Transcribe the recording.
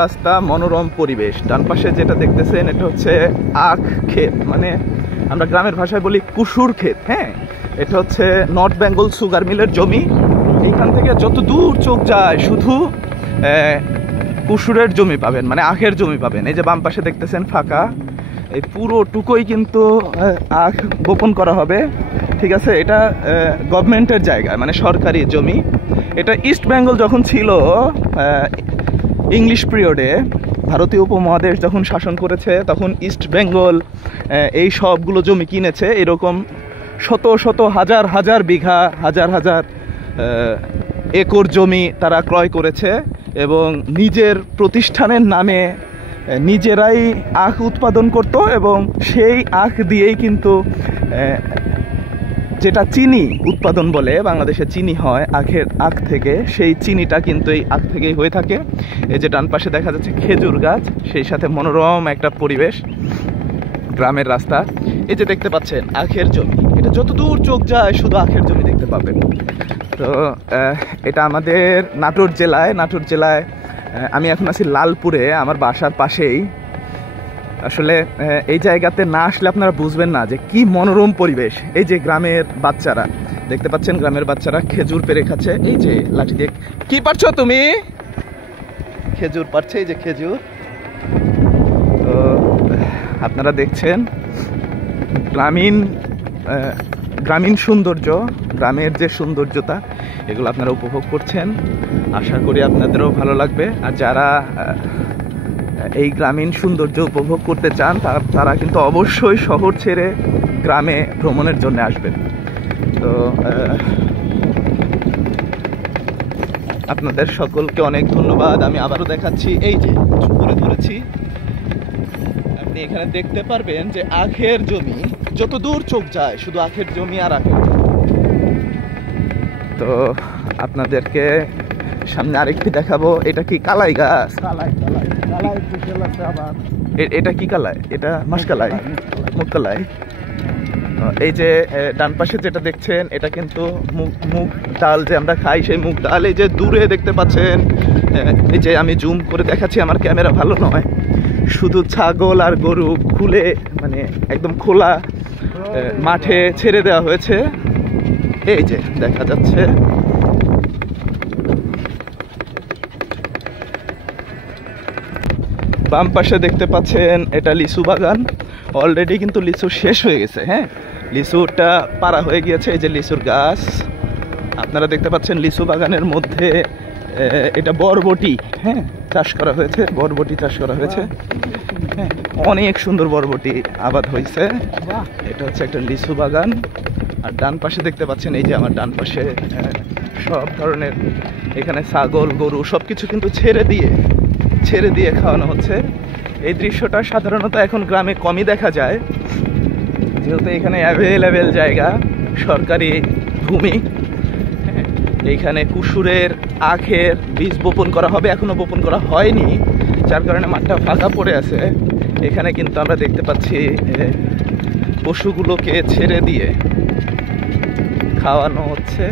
রাস্তা, মনোরম পরিবেশ। ডান পাশে যেটা দেখতেছেন এটা হচ্ছে আখ ক্ষেত, মানে আমরা গ্রামের ভাষায় বলি কুসুর ক্ষেত। হ্যাঁ, এটা হচ্ছে নর্থ বেঙ্গল সুগার মিলের জমি। এইখান থেকে যত দূর চোখ যায় শুধু কুসুরের জমি পাবেন, মানে আখের জমি পাবেন। এই যে বাম পাশে দেখতেছেন ফাঁকা, এই পুরোটুকুই কিন্তু আখ বপন করা হবে। ঠিক আছে, এটা গভর্নমেন্টের জায়গা, মানে সরকারি জমি। এটা ইস্ট বেঙ্গল যখন ছিল ইংলিশ পিরিয়ডে, ভারতীয় উপমহাদেশ যখন শাসন করেছে, তখন ইস্ট বেঙ্গল এই সবগুলো জমি কিনেছে। এরকম শত শত হাজার হাজার বিঘা, হাজার হাজার একর জমি তারা ক্রয় করেছে এবং নিজের প্রতিষ্ঠানের নামে নিজেরাই আখ উৎপাদন করত এবং সেই আখ দিয়েই কিন্তু যেটা চিনি উৎপাদন বলে, বাংলাদেশে চিনি হয় আখ থেকে, সেই চিনিটা কিন্তু এই আখ থেকেই হয়ে থাকে। এই যে ডান পাশে দেখা যাচ্ছে খেজুর গাছ, সেই সাথে মনোরম একটা পরিবেশ, গ্রামের রাস্তা। এই যে দেখতে পাচ্ছেন আখের জমি, এটা যত দূর চোখ যায় শুধু আখের জমি দেখতে পাবেন। তো এটা আমাদের নাটোর জেলায় আমি এখন আছি লালপুরে, আমার বাসার পাশেই। আসলে এই জায়গাতে না আসলে আপনারা বুঝবেন না যে কি মনোরম পরিবেশ। এই যে গ্রামের বাচ্চারা দেখতে পাচ্ছেন, গ্রামের বাচ্চারা খেজুর পেড়ে খাচ্ছে। এই যে লাঠি দিয়ে, কি পারছো তুমি? খেজুর পারছে, এই যে খেজুর। তো আপনারা দেখছেন গ্রামীণ সৌন্দর্য, গ্রামের যে সৌন্দর্যতা, এগুলো আপনারা উপভোগ করছেন। আশা করি আপনাদেরও ভালো লাগবে। আর যারা এই গ্রামীণ সৌন্দর্য উপভোগ করতে চান তারা কিন্তু অবশ্যই শহর ছেড়ে গ্রামে ভ্রমণের জন্য আসবেন। তো আপনাদের সকলকে অনেক ধন্যবাদ। আমি আবারও দেখাচ্ছি, এই যে উপরে ধরেছি, আপনি এখানে দেখতে পারবেন যে আখের জমি, যত দূর চোখ যায় শুধু আখের জমি আর আখের জমি। তো আপনাদেরকে সামনে আরেকটি দেখাবো। এটা কি কালাই গাছ? এটা কি কালাই? এটা মাসকালাই, মুগকালাই। এই যে ডান পাশে যেটা দেখছেন এটা কিন্তু মুগ ডাল যে আমরা খাই, সেই মুগ ডাল। এই যে দূরে দেখতে পাচ্ছেন, এই যে আমি জুম করে দেখাচ্ছি, আমার ক্যামেরা ভালো নয়, শুধু ছাগল আর গরু খুলে, মানে একদম খোলা মাঠে ছেড়ে দেওয়া হয়েছে। এই যে দেখা যাচ্ছে, বাম পাশে দেখতে পাচ্ছেন এটা লিচু বাগান। অলরেডি কিন্তু লিচু শেষ হয়ে গেছে। হ্যাঁ, লিচুটা পাড়া হয়ে গিয়েছে। এই যে লিচুর গাছ আপনারা দেখতে পাচ্ছেন। লিচু বাগানের মধ্যে এটা বরবটি, হ্যাঁ, চাষ করা হয়েছে, বরবটি চাষ করা হয়েছে। হ্যাঁ, অনেক সুন্দর বরবটি আবাদ হয়েছে। এটা হচ্ছে একটা লিচু বাগান। আর ডান পাশে দেখতে পাচ্ছেন, এই যে আমার ডান পাশে সব ধরনের, এখানে ছাগল গরু সবকিছু কিন্তু ছেড়ে দিয়ে খাওয়ানো হচ্ছে। এই দৃশ্যটা সাধারণত এখন গ্রামে কমই দেখা যায়, যেহেতু এখানে অ্যাভেলেবেল জায়গা, সরকারি ভূমি। এইখানে কুসুরের আখের বীজ বপন করা হবে, এখনো বপন করা হয়নি, যার কারণে মাঠটা ফাঁকা পড়ে আছে। এখানে কিন্তু আমরা দেখতে পাচ্ছি পশুগুলোকে ছেড়ে দিয়ে খাওয়ানো হচ্ছে।